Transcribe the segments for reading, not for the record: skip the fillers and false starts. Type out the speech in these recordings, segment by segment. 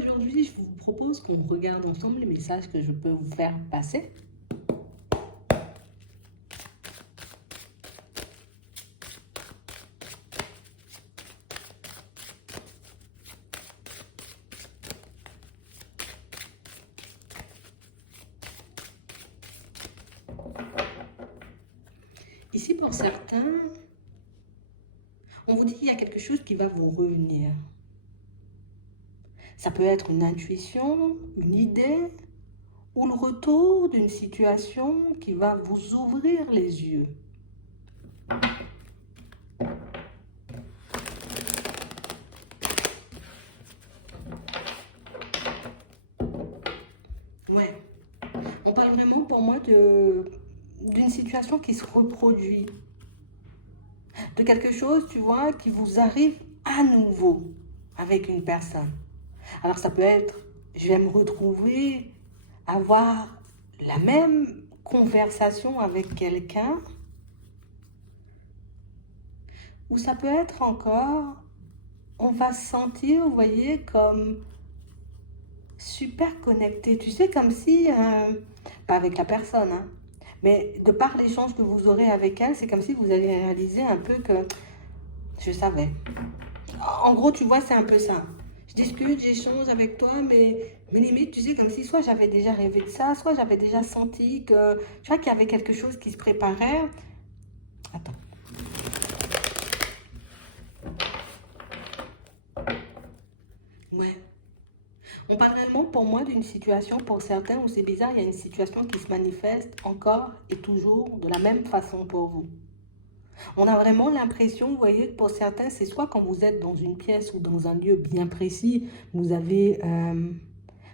aujourd'hui, je vous propose qu'on regarde ensemble les messages que je peux vous faire passer. Ici, pour certains, on vous dit qu'il y a quelque chose qui va vous revenir. Ça peut être une intuition, une idée, ou le retour d'une situation qui va vous ouvrir les yeux. Ouais, on parle vraiment pour moi d'une situation qui se reproduit, de quelque chose, tu vois, qui vous arrive à nouveau avec une personne. Alors ça peut être, je vais me retrouver, avoir la même conversation avec quelqu'un, ou ça peut être encore, on va se sentir, vous voyez, comme super connecté. Tu sais, comme si, pas avec la personne, hein, mais de par l'échange que vous aurez avec elle, c'est comme si vous allez réaliser un peu que je savais. En gros, tu vois, c'est un peu ça. Je discute, j'échange avec toi, mais limite, tu sais, comme si soit j'avais déjà rêvé de ça, soit j'avais déjà senti que, tu vois, qu'il y avait quelque chose qui se préparait. Attends. Ouais. On parle réellement pour moi d'une situation, pour certains, où c'est bizarre, il y a une situation qui se manifeste encore et toujours de la même façon pour vous. On a vraiment l'impression, vous voyez, que pour certains, c'est soit quand vous êtes dans une pièce ou dans un lieu bien précis, vous avez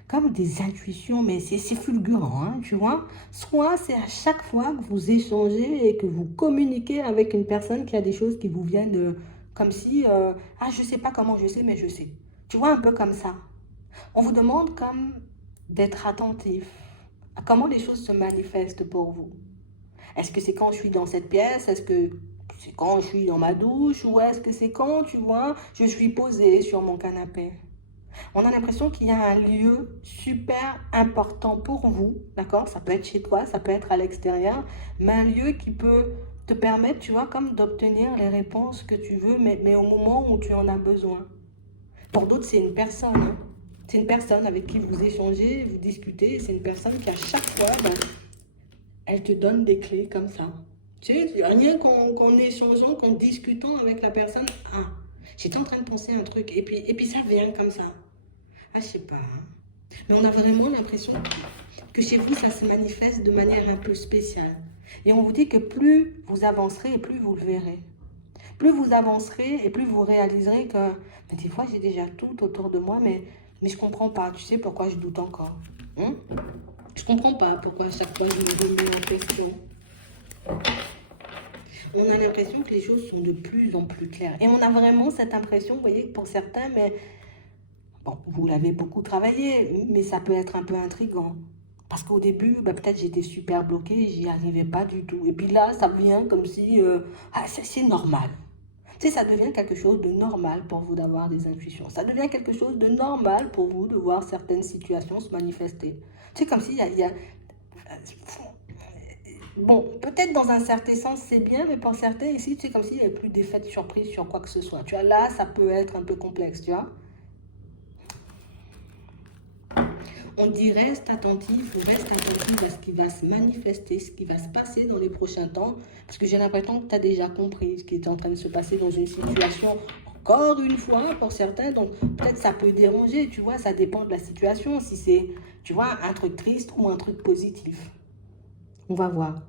comme des intuitions, mais c'est fulgurant, hein, tu vois. Soit c'est à chaque fois que vous échangez et que vous communiquez avec une personne qui a des choses qui vous viennent comme si, ah, je sais pas comment je sais, mais je sais. Tu vois, un peu comme ça. On vous demande comme d'être attentif à comment les choses se manifestent pour vous. Est-ce que c'est quand je suis dans cette pièce? Est-ce que c'est quand je suis dans ma douche? Ou est-ce que c'est quand, tu vois, je suis posée sur mon canapé? On a l'impression qu'il y a un lieu super important pour vous, d'accord? Ça peut être chez toi, ça peut être à l'extérieur, mais un lieu qui peut te permettre, tu vois, comme d'obtenir les réponses que tu veux, mais au moment où tu en as besoin. Pour d'autres, c'est une personne, hein. C'est une personne avec qui vous échangez, vous discutez, c'est une personne qui à chaque fois, ben, elle te donne des clés comme ça. Tu sais, rien qu'en échangeant, qu'en discutant avec la personne, ah, j'étais en train de penser un truc, et puis ça vient comme ça. Ah, je sais pas, hein. Mais on a vraiment l'impression que chez vous, ça se manifeste de manière un peu spéciale. Et on vous dit que plus vous avancerez et plus vous le verrez. Plus vous avancerez et plus vous réaliserez que mais des fois, j'ai déjà tout autour de moi, mais je comprends pas. Tu sais pourquoi je doute encore, hein? Je comprends pas pourquoi à chaque fois je me remets en question. On a l'impression que les choses sont de plus en plus claires. Et on a vraiment cette impression, vous voyez, que pour certains, mais bon, vous l'avez beaucoup travaillé, mais ça peut être un peu intriguant. Parce qu'au début, bah, peut-être j'étais super bloquée, j'y arrivais pas du tout. Et puis là, ça vient comme si, ah, c'est normal. Tu sais, ça devient quelque chose de normal pour vous d'avoir des intuitions. Ça devient quelque chose de normal pour vous de voir certaines situations se manifester. Tu sais, comme s'il y a... Bon, peut-être dans un certain sens, c'est bien, mais pour certains ici, tu sais, comme s'il n'y avait plus d'effet de surprise sur quoi que ce soit. Tu vois, là, ça peut être un peu complexe, tu vois. On dit reste attentif ou reste attentif à ce qui va se manifester, ce qui va se passer dans les prochains temps, parce que j'ai l'impression que tu as déjà compris ce qui est en train de se passer dans une situation, encore une fois, pour certains, donc peut-être ça peut déranger, tu vois, ça dépend de la situation, si c'est, tu vois, un truc triste ou un truc positif. On va voir.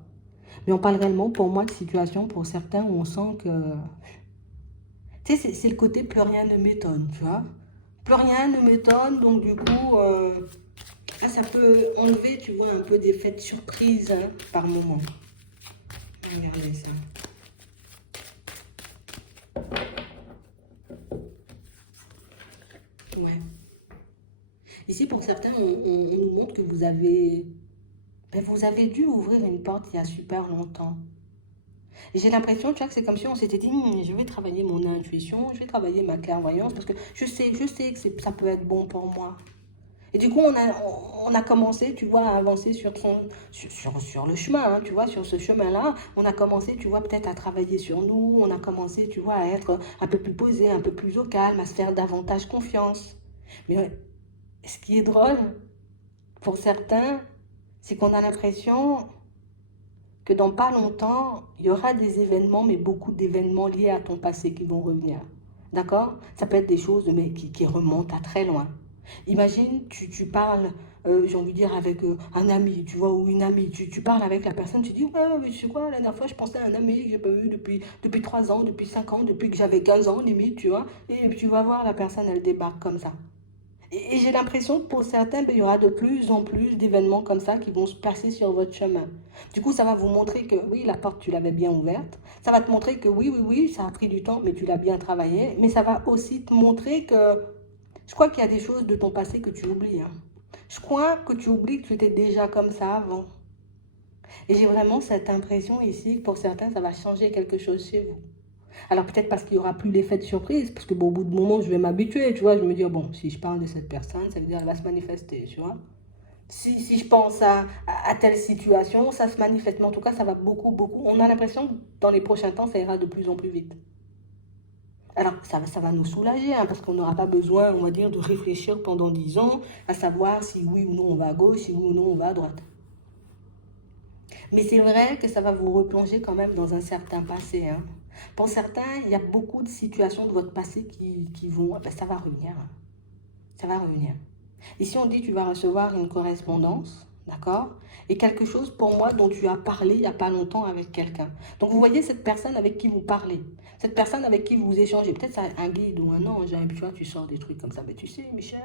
Mais on parle réellement, pour moi, de situation, pour certains, où on sent que, tu sais, c'est le côté plus rien ne m'étonne, tu vois. Plus rien ne m'étonne, donc du coup... ah, ça peut enlever, tu vois, un peu d'effet de surprise, hein, par moment. Regardez ça. Ouais. Ici, pour certains, on nous montre que ben, vous avez dû ouvrir une porte il y a super longtemps. Et j'ai l'impression, tu vois, que c'est comme si on s'était dit, je vais travailler mon intuition, je vais travailler ma clairvoyance, parce que je sais que ça peut être bon pour moi. Et du coup, on a commencé, tu vois, à avancer sur le chemin, hein, tu vois, sur ce chemin-là. On a commencé, tu vois, peut-être à travailler sur nous. On a commencé, tu vois, à être un peu plus posé, un peu plus au calme, à se faire davantage confiance. Mais ouais, ce qui est drôle, pour certains, c'est qu'on a l'impression que dans pas longtemps, il y aura des événements, mais beaucoup d'événements liés à ton passé qui vont revenir. D'accord? Ça peut être des choses mais qui remontent à très loin. Imagine, tu parles, j'ai envie de dire, avec un ami, tu vois, ou une amie. Tu parles avec la personne, tu dis, ouais, mais tu sais quoi, la dernière fois, je pensais à un ami que j'ai pas vu depuis 3 ans, depuis 5 ans, depuis que j'avais 15 ans, limite, tu vois. Et tu vas voir, la personne, elle débarque comme ça. Et j'ai l'impression que pour certains, ben, il y aura de plus en plus d'événements comme ça qui vont se passer sur votre chemin. Du coup, ça va vous montrer que oui, la porte, tu l'avais bien ouverte. Ça va te montrer que oui, ça a pris du temps, mais tu l'as bien travaillé. Mais ça va aussi te montrer que je crois qu'il y a des choses de ton passé que tu oublies, hein. Je crois que tu oublies que tu étais déjà comme ça avant. Et j'ai vraiment cette impression ici que pour certains, ça va changer quelque chose chez vous. Alors peut-être parce qu'il n'y aura plus l'effet de surprise, parce que bon, au bout de moment, je vais m'habituer, tu vois, je me dis, oh, bon, si je parle de cette personne, ça veut dire qu'elle va se manifester, tu vois. Si je pense à telle situation, ça se manifeste, mais en tout cas, ça va beaucoup. On a l'impression que dans les prochains temps, ça ira de plus en plus vite. Alors ça va nous soulager, hein, parce qu'on n'aura pas besoin, on va dire, de réfléchir pendant 10 ans à savoir si oui ou non on va à gauche, si oui ou non on va à droite. Mais c'est vrai que ça va vous replonger quand même dans un certain passé, hein. Pour certains, il y a beaucoup de situations de votre passé qui vont... Ben, ça va revenir, hein. Ça va revenir. Ici, on dit que tu vas recevoir une correspondance, d'accord? Et quelque chose pour moi dont tu as parlé il n'y a pas longtemps avec quelqu'un. Donc, vous voyez cette personne avec qui vous parlez, cette personne avec qui vous échangez, peut-être c'est un guide ou un ange, hein, et puis tu vois, tu sors des trucs comme ça. Mais tu sais, Michel,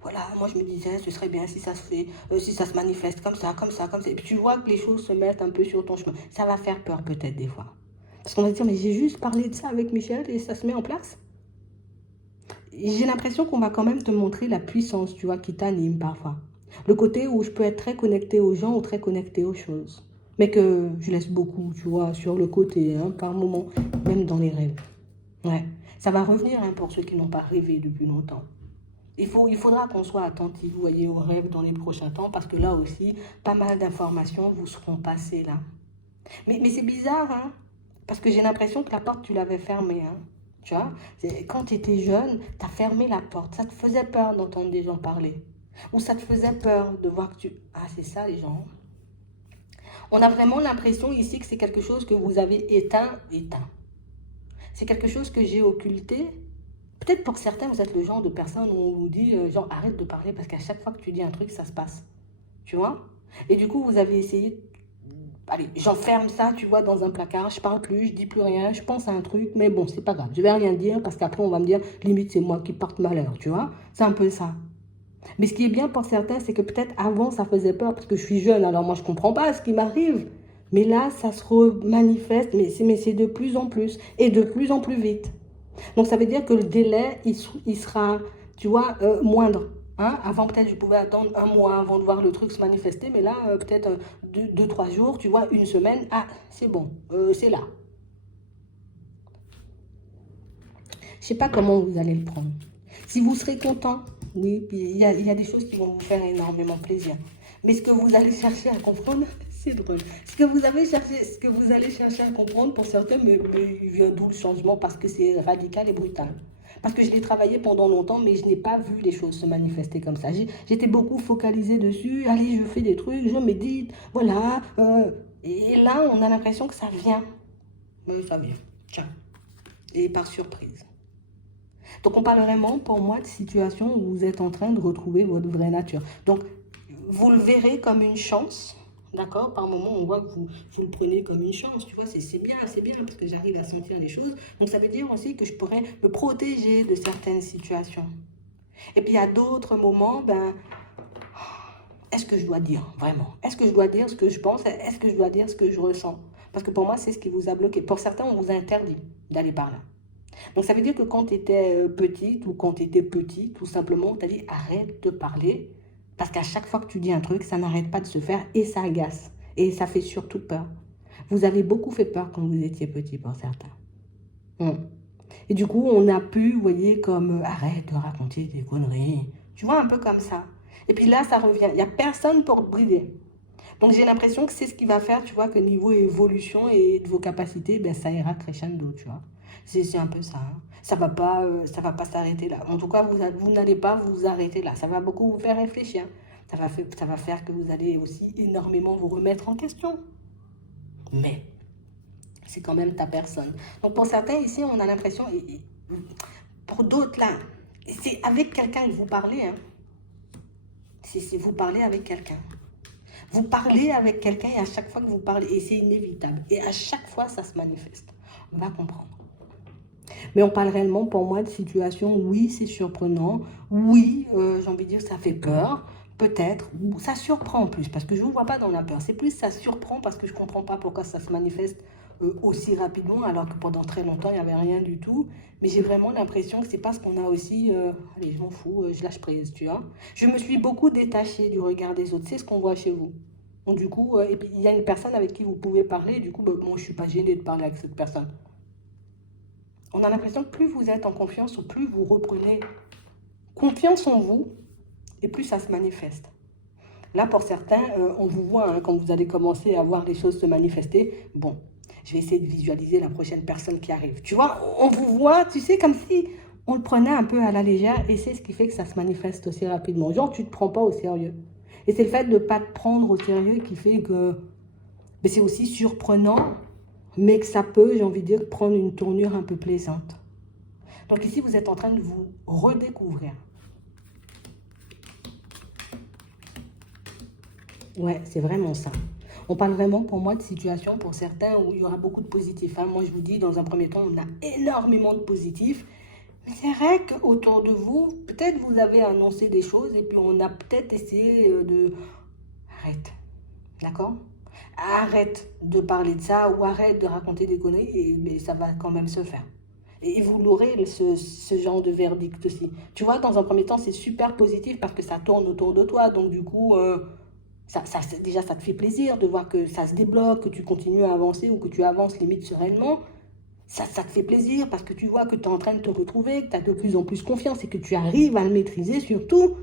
voilà, moi je me disais, ce serait bien si ça se fait, si ça se manifeste comme ça. Et puis tu vois que les choses se mettent un peu sur ton chemin. Ça va faire peur peut-être des fois. Parce qu'on va se dire, mais j'ai juste parlé de ça avec Michel et ça se met en place. J'ai l'impression qu'on va quand même te montrer la puissance, tu vois, qui t'anime parfois. Le côté où je peux être très connecté aux gens ou très connecté aux choses. Mais que je laisse beaucoup, tu vois, sur le côté, hein, par moments, même dans les rêves. Ouais. Ça va revenir, hein, pour ceux qui n'ont pas rêvé depuis longtemps. Il faudra qu'on soit attentif, vous voyez, aux rêves dans les prochains temps, parce que là aussi, pas mal d'informations vous seront passées là. Mais c'est bizarre, hein, parce que j'ai l'impression que la porte, tu l'avais fermée, hein. Tu vois, quand tu étais jeune, tu as fermé la porte. Ça te faisait peur d'entendre des gens parler. Ou ça te faisait peur de voir que tu... Ah, c'est ça, les gens. On a vraiment l'impression ici que c'est quelque chose que vous avez éteint. C'est quelque chose que j'ai occulté. Peut-être pour certains, vous êtes le genre de personne où on vous dit, genre, arrête de parler parce qu'à chaque fois que tu dis un truc, ça se passe. Tu vois? Et du coup, vous avez essayé, allez, j'enferme ça, tu vois, dans un placard, je parle plus, je dis plus rien, je pense à un truc, mais bon, c'est pas grave, je vais rien dire parce qu'après on va me dire, limite c'est moi qui porte malheur, tu vois, c'est un peu ça. Mais ce qui est bien pour certains, c'est que peut-être avant ça faisait peur parce que je suis jeune, alors moi je comprends pas ce qui m'arrive. Mais là, ça se manifeste, mais c'est de plus en plus et de plus en plus vite. Donc ça veut dire que le délai, il sera, tu vois, moindre. Hein? Avant, peut-être, je pouvais attendre un mois avant de voir le truc se manifester, mais là, peut-être 2, 3 jours, tu vois, une semaine, ah, c'est bon, c'est là. Je ne sais pas comment vous allez le prendre. Si vous serez content, oui, il y a des choses qui vont vous faire énormément plaisir. Mais ce que vous allez chercher à comprendre, c'est drôle. Ce que vous allez chercher à comprendre, pour certains, mais il vient d'où le changement parce que c'est radical et brutal. Parce que je l'ai travaillé pendant longtemps, mais je n'ai pas vu les choses se manifester comme ça. J'étais beaucoup focalisée dessus. Allez, je fais des trucs, je médite, voilà. Et là, on a l'impression que ça vient. Oui, ça vient. Tiens. Et par surprise. Donc on parle vraiment pour moi de situation où vous êtes en train de retrouver votre vraie nature. Donc vous le verrez comme une chance, d'accord? Par moment on voit que vous le prenez comme une chance, tu vois, c'est bien parce que j'arrive à sentir les choses. Donc ça veut dire aussi que je pourrais me protéger de certaines situations. Et puis à d'autres moments, ben, est-ce que je dois dire vraiment? Est-ce que je dois dire ce que je pense? Est-ce que je dois dire ce que je ressens? Parce que pour moi c'est ce qui vous a bloqué. Pour certains on vous interdit d'aller par là. Donc ça veut dire que quand tu étais petite ou quand tu étais petit, tout simplement, tu as dit arrête de parler parce qu'à chaque fois que tu dis un truc, ça n'arrête pas de se faire et ça agace et ça fait surtout peur. Vous avez beaucoup fait peur quand vous étiez petit pour certains. Et du coup, on a pu, vous voyez, comme arrête de raconter des conneries. Tu vois, un peu comme ça. Et puis là, ça revient. Il n'y a personne pour te brider. Donc j'ai l'impression que c'est ce qui va faire, tu vois, que niveau évolution et de vos capacités, ben, ça ira crescendo, tu vois. C'est un peu ça. Hein. Ça va pas s'arrêter là. En tout cas, vous n'allez pas vous arrêter là. Ça va beaucoup vous faire réfléchir. Ça va faire que vous allez aussi énormément vous remettre en question. Mais c'est quand même ta personne. Donc pour certains ici, on a l'impression, pour d'autres là, c'est avec quelqu'un que vous parlez. Hein. C'est vous parlez avec quelqu'un. Vous parlez avec quelqu'un et à chaque fois que vous parlez, et c'est inévitable, et à chaque fois ça se manifeste. On va comprendre. Mais on parle réellement pour moi de situation, oui c'est surprenant, oui j'ai envie de dire ça fait peur, peut-être, ou ça surprend en plus, parce que je ne vous vois pas dans la peur, c'est plus ça surprend parce que je ne comprends pas pourquoi ça se manifeste aussi rapidement alors que pendant très longtemps il n'y avait rien du tout, mais j'ai vraiment l'impression que c'est parce qu'on a aussi, allez je m'en fous, je lâche prise, tu vois. Je me suis beaucoup détachée du regard des autres, c'est ce qu'on voit chez vous. Donc du coup, et puis il y a une personne avec qui vous pouvez parler, du coup moi je ne suis pas gênée de parler avec cette personne. On a l'impression que plus vous êtes en confiance ou plus vous reprenez confiance en vous et plus ça se manifeste. Là, pour certains, on vous voit hein, quand vous allez commencer à voir les choses se manifester. Bon, je vais essayer de visualiser la prochaine personne qui arrive. Tu vois, on vous voit, tu sais, comme si on le prenait un peu à la légère et c'est ce qui fait que ça se manifeste aussi rapidement. Genre, tu ne te prends pas au sérieux. Et c'est le fait de ne pas te prendre au sérieux qui fait que c'est aussi surprenant, mais que ça peut, j'ai envie de dire, prendre une tournure un peu plaisante. Donc ici, vous êtes en train de vous redécouvrir. Ouais, c'est vraiment ça. On parle vraiment pour moi de situation pour certains où il y aura beaucoup de positifs. Hein. Moi, je vous dis, dans un premier temps, on a énormément de positifs. Mais c'est vrai qu'autour de vous, peut-être vous avez annoncé des choses et puis on a peut-être essayé de... Arrête, d'accord? Arrête de parler de ça ou arrête de raconter des conneries et mais ça va quand même se faire. Et vous l'aurez, ce genre de verdict aussi. Tu vois, dans un premier temps, c'est super positif parce que ça tourne autour de toi. Donc, du coup, déjà, ça te fait plaisir de voir que ça se débloque, que tu continues à avancer ou que tu avances limite sereinement. Ça te fait plaisir parce que tu vois que tu es en train de te retrouver, que tu as de plus en plus confiance et que tu arrives à le maîtriser surtout.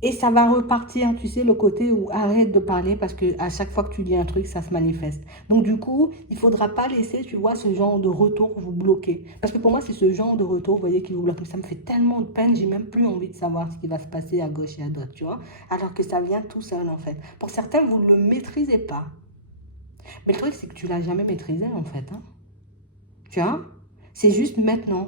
Et ça va repartir, tu sais, le côté où arrête de parler parce que à chaque fois que tu dis un truc, ça se manifeste. Donc du coup, il ne faudra pas laisser, tu vois, ce genre de retour vous bloquer. Parce que pour moi, c'est ce genre de retour, vous voyez, qui vous bloque. Ça me fait tellement de peine, j'ai même plus envie de savoir ce qui va se passer à gauche et à droite, tu vois. Alors que ça vient tout seul, en fait. Pour certains, vous ne le maîtrisez pas. Mais le truc, c'est que tu ne l'as jamais maîtrisé, en fait. Hein. Tu vois. C'est juste maintenant.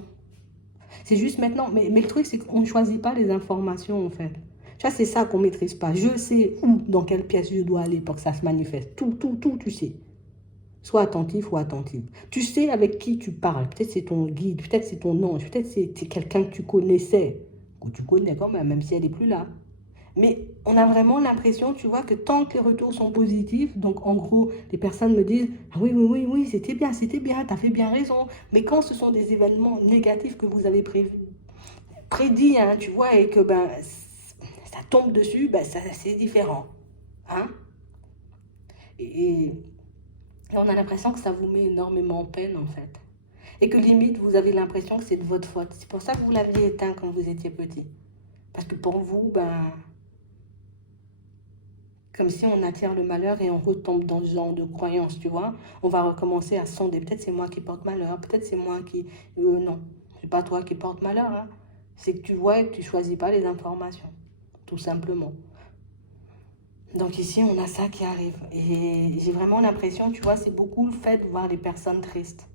C'est juste maintenant. Mais le truc, c'est qu'on ne choisit pas les informations, en fait. Tu vois, c'est ça qu'on ne maîtrise pas. Je sais où, dans quelle pièce je dois aller pour que ça se manifeste. Tout, tu sais. Sois attentif ou attentive. Tu sais avec qui tu parles. Peut-être c'est ton guide, peut-être c'est ton ange, peut-être c'est quelqu'un que tu connaissais, ou tu connais quand même si elle n'est plus là. Mais on a vraiment l'impression, tu vois, que tant que les retours sont positifs, donc en gros, les personnes me disent « Ah oui, c'était bien, t'as fait bien raison. » Mais quand ce sont des événements négatifs que vous avez prédits, hein, tu vois, et que ça tombe dessus, c'est différent. Hein? Et on a l'impression que ça vous met énormément en peine, en fait. Et que limite, vous avez l'impression que c'est de votre faute. C'est pour ça que vous l'aviez éteint quand vous étiez petit. Parce que pour vous, comme si on attire le malheur et on retombe dans ce genre de croyance, tu vois. On va recommencer à sonder. Peut-être c'est moi qui porte malheur, peut-être c'est moi qui... non, c'est pas toi qui porte malheur. Hein. C'est que tu vois et que tu choisis pas les informations, tout simplement. Donc ici, on a ça qui arrive. Et j'ai vraiment l'impression, tu vois, c'est beaucoup le fait de voir les personnes tristes.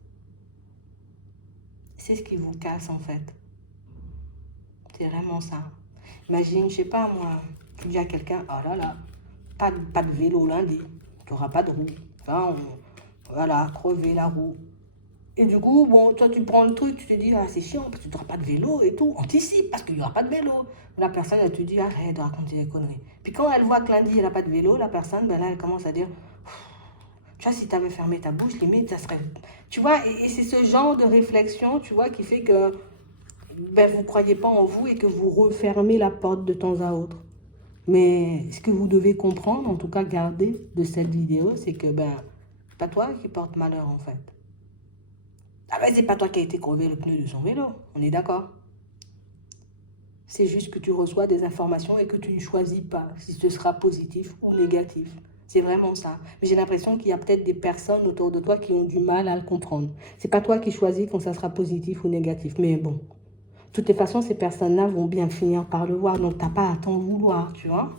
C'est ce qui vous casse, en fait. C'est vraiment ça. Imagine, je sais pas moi, tu dis à quelqu'un, oh là là, pas de vélo lundi, tu n'auras pas de roue. Enfin, voilà, crever la roue. Et du coup, bon, toi tu prends le truc, tu te dis, ah c'est chiant, parce que tu n'auras pas de vélo et tout, anticipe, parce qu'il n'y aura pas de vélo. La personne, elle te dit, arrête de raconter des conneries. Puis quand elle voit que lundi, elle n'a pas de vélo, la personne, là, elle commence à dire, tu vois, si tu avais fermé ta bouche, limite, ça serait... Tu vois, et c'est ce genre de réflexion, tu vois, qui fait que vous ne croyez pas en vous et que vous refermez la porte de temps à autre. Mais ce que vous devez comprendre, en tout cas garder de cette vidéo, c'est que pas toi qui porte malheur, en fait. Ah ben, c'est pas toi qui as été crevé le pneu de son vélo, on est d'accord. C'est juste que tu reçois des informations et que tu ne choisis pas si ce sera positif ou négatif. C'est vraiment ça. Mais j'ai l'impression qu'il y a peut-être des personnes autour de toi qui ont du mal à le comprendre. C'est pas toi qui choisis quand ça sera positif ou négatif. Mais bon, de toutes les façons, ces personnes-là vont bien finir par le voir. Donc, t'as pas à t'en vouloir, tu vois.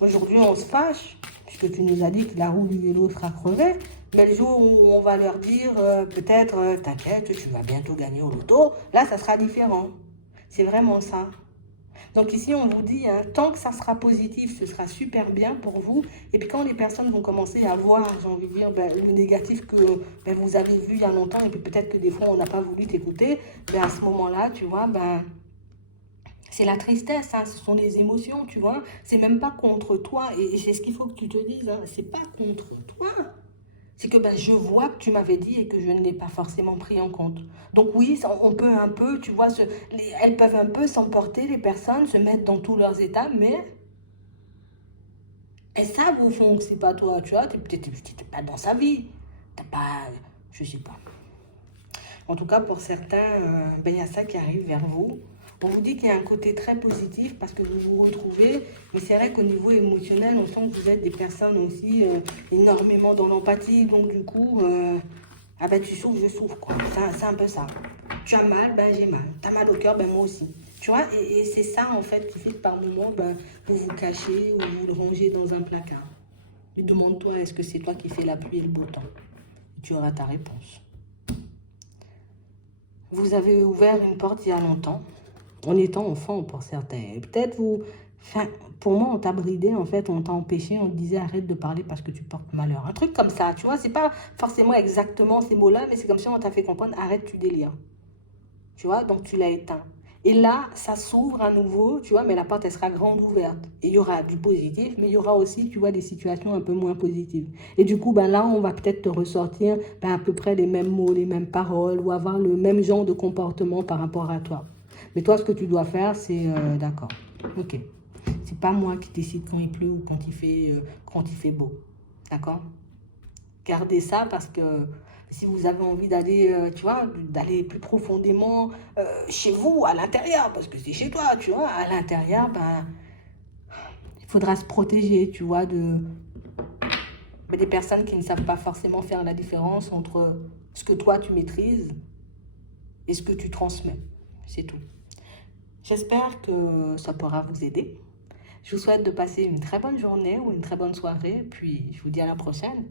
Aujourd'hui, on se fâche, puisque tu nous as dit que la roue du vélo sera crevée. Mais le jour où on va leur dire, peut-être, t'inquiète, tu vas bientôt gagner au loto, là, ça sera différent. C'est vraiment ça. Donc ici, on vous dit, hein, tant que ça sera positif, ce sera super bien pour vous. Et puis quand les personnes vont commencer à voir, j'ai envie de dire, ben, le négatif que ben, vous avez vu il y a longtemps, et puis peut-être que des fois, on n'a pas voulu t'écouter, ben, à ce moment-là, tu vois, ben, c'est la tristesse, hein, ce sont les émotions, tu vois. C'est même pas contre toi. Et c'est ce qu'il faut que tu te dises, hein, c'est pas contre toi. C'est que ben, je vois que tu m'avais dit et que je ne l'ai pas forcément pris en compte. Donc oui, on peut un peu, tu vois, elles peuvent un peu s'emporter, les personnes, se mettre dans tous leurs états, mais elles savent au fond que c'est pas toi, tu vois, t'es pas dans sa vie. T'as pas, je sais pas. En tout cas, pour certains, ben, il y a ça qui arrive vers vous. On vous dit qu'il y a un côté très positif parce que vous vous retrouvez, mais c'est vrai qu'au niveau émotionnel, on sent que vous êtes des personnes aussi énormément dans l'empathie. Donc du coup, ah ben tu souffres, je souffre, quoi. C'est un peu ça. Tu as mal, ben j'ai mal. Tu as mal au cœur, ben moi aussi. Tu vois, et c'est ça en fait qui fait que par moments, ben, vous vous cachez ou vous le rangez dans un placard. Mais demande-toi, est-ce que c'est toi qui fais la pluie et le beau temps? Tu auras ta réponse. Vous avez ouvert une porte il y a longtemps, en étant enfant pour certains. Peut-être vous... Enfin, pour moi, on t'a bridé, en fait, on t'a empêché, on te disait arrête de parler parce que tu portes malheur. Un truc comme ça, tu vois, c'est pas forcément exactement ces mots-là, mais c'est comme si on t'a fait comprendre arrête, tu délires. Tu vois, donc tu l'as éteint. Et là, ça s'ouvre à nouveau, tu vois, mais la porte, elle sera grande ouverte. Et il y aura du positif, mais il y aura aussi, tu vois, des situations un peu moins positives. Et du coup, ben là, on va peut-être te ressortir ben, à peu près les mêmes mots, les mêmes paroles, ou avoir le même genre de comportement par rapport à toi. Mais toi, ce que tu dois faire, c'est, d'accord, ok. C'est pas moi qui décide quand il pleut ou quand il fait beau. D'accord? Gardez ça parce que si vous avez envie d'aller, tu vois, d'aller plus profondément chez vous, à l'intérieur, parce que c'est chez toi, tu vois, à l'intérieur, ben, il faudra se protéger, tu vois, des personnes qui ne savent pas forcément faire la différence entre ce que toi tu maîtrises et ce que tu transmets. C'est tout. J'espère que ça pourra vous aider. Je vous souhaite de passer une très bonne journée ou une très bonne soirée, puis je vous dis à la prochaine.